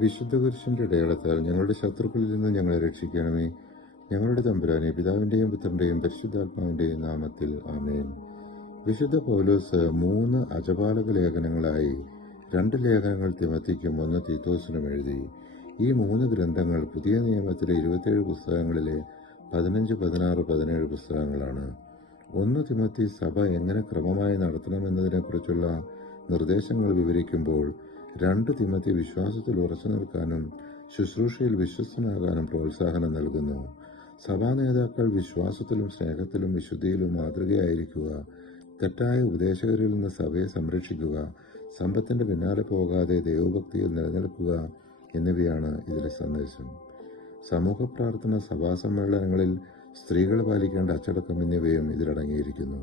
വിശുദ്ധ കുരിശിന്റെ അടയാളത്താൽ ഞങ്ങളുടെ ശത്രുക്കളിൽ നിന്ന് ഞങ്ങളെ രക്ഷിക്കണമേ. ഞങ്ങളുടെ തമ്പുരാനെ, പിതാവിന്റെയും പുത്രന്റെയും പരിശുദ്ധാത്മാവിന്റെയും നാമത്തിൽ ആമേൻ. വിശുദ്ധ പൗലോസ് 3 അജപാലക ലേഖനങ്ങളായി 2 ലേഖനങ്ങൾ തിമോത്തിക്കും 1 തീത്തോസിനും എഴുതി. ഈ 3 ഗ്രന്ഥങ്ങൾ പുതിയ നിയമത്തിലെ 27 പുസ്തകങ്ങളിലെ 15, 16, 17 പുസ്തകങ്ങളാണ്. 1 തിമോത്തി സഭ എങ്ങനെ ക്രമമായി നടത്തണമെന്നതിനെക്കുറിച്ചുള്ള നിർദ്ദേശങ്ങൾ വിവരിക്കുമ്പോൾ 2 തിമോത്തി വിശ്വാസത്തിൽ ഉറച്ചു നിൽക്കാനും ശുശ്രൂഷയിൽ വിശ്വസ്തനാകാനും പ്രോത്സാഹനം നൽകുന്നു. സഭാ നേതാക്കൾ വിശ്വാസത്തിലും സ്നേഹത്തിലും വിശുദ്ധിയിലും മാതൃകയായിരിക്കുക, തെറ്റായ ഉപദേശകരിൽ നിന്ന് സഭയെ സംരക്ഷിക്കുക, സമ്പത്തിന്റെ പിന്നാലെ പോകാതെ ദൈവഭക്തിയിൽ നിലനിൽക്കുക എന്നിവയാണ് ഇതിലെ സന്ദേശം. സമൂഹ പ്രാർത്ഥന, സഭാ സമ്മേളനങ്ങളിൽ സ്ത്രീകൾ പാലിക്കേണ്ട അച്ചടക്കം എന്നിവയും ഇതിലടങ്ങിയിരിക്കുന്നു.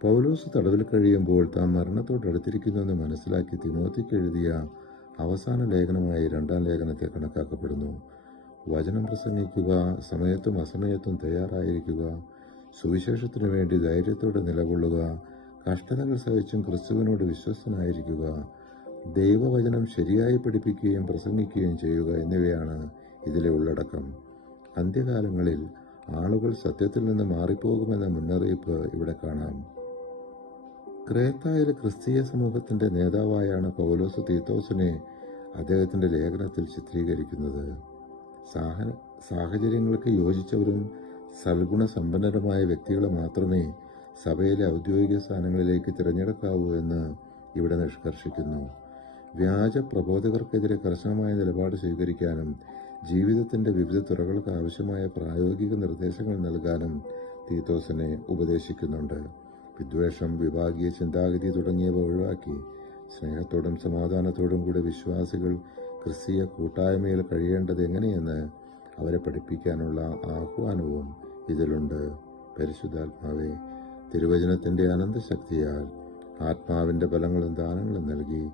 പൗലോസ് തടവിൽ കഴിയുമ്പോൾ താൻ മരണത്തോടടുത്തിരിക്കുന്നുവെന്ന് മനസ്സിലാക്കി തിമോത്തിക്ക് എഴുതിയ അവസാന ലേഖനമായി 2-ാം ലേഖനത്തെ കണക്കാക്കപ്പെടുന്നു. വചനം പ്രസംഗിക്കുക, സമയത്തും അസമയത്തും തയ്യാറായിരിക്കുക, സുവിശേഷത്തിനു വേണ്ടി ധൈര്യത്തോടെ നിലകൊള്ളുക, കഷ്ടതകൾ സഹിച്ചും ക്രിസ്തുവിനോട് വിശ്വസ്തനായിരിക്കുക, ദൈവവചനം ശരിയായി പഠിപ്പിക്കുകയും പ്രസംഗിക്കുകയും ചെയ്യുക എന്നിവയാണ് ഇതിലെ ഉള്ളടക്കം. അന്ത്യകാലങ്ങളിൽ ആളുകൾ സത്യത്തിൽ നിന്ന് മാറിപ്പോകുമെന്ന മുന്നറിയിപ്പ് ഇവിടെ കാണാം. ക്രേത്തായിലെ ക്രിസ്തീയ സമൂഹത്തിന്റെ നേതാവായാണ് പൗലോസ് തീത്തോസിനെ അദ്ദേഹത്തിന്റെ ലേഖനത്തിൽ ചിത്രീകരിക്കുന്നത്. സാഹചര്യങ്ങൾക്ക് യോജിച്ചവരും സൽഗുണസമ്പന്നരുമായ വ്യക്തികളെ മാത്രമേ സഭയിലെ ഔദ്യോഗിക സ്ഥാനങ്ങളിലേക്ക് തിരഞ്ഞെടുക്കാവൂ എന്ന് ഇവിടെ നിഷ്കർഷിക്കുന്നു. വ്യാജ പ്രബോധകർക്കെതിരെ കർശനമായ നിലപാട് സ്വീകരിക്കാനും ജീവിതത്തിന്റെ വിവിധ തുറകൾക്ക് ആവശ്യമായ പ്രായോഗിക നിർദ്ദേശങ്ങൾ നൽകാനും തീത്തോസിനെ ഉപദേശിക്കുന്നുണ്ട്. വിദ്വേഷം, വിഭാഗീയ ചിന്താഗതി തുടങ്ങിയവ ഒഴിവാക്കി സ്നേഹത്തോടും സമാധാനത്തോടും കൂടെ വിശ്വാസികൾ ക്രിസ്തീയ കൂട്ടായ്മയിൽ കഴിയേണ്ടത് എങ്ങനെയെന്ന് അവരെ പഠിപ്പിക്കാനുള്ള ആഹ്വാനവും ഇതിലുണ്ട്. പരിശുദ്ധാത്മാവേ, തിരുവചനത്തിന്റെ അനന്തശക്തിയാൽ ആത്മാവിന്റെ ബലങ്ങളും ദാനങ്ങളും നൽകി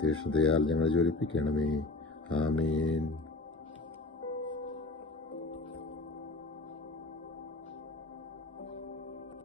തീക്ഷ്ണതയാൽ ഞങ്ങളെ ജ്വലിപ്പിക്കണമേ. ആമേൻ.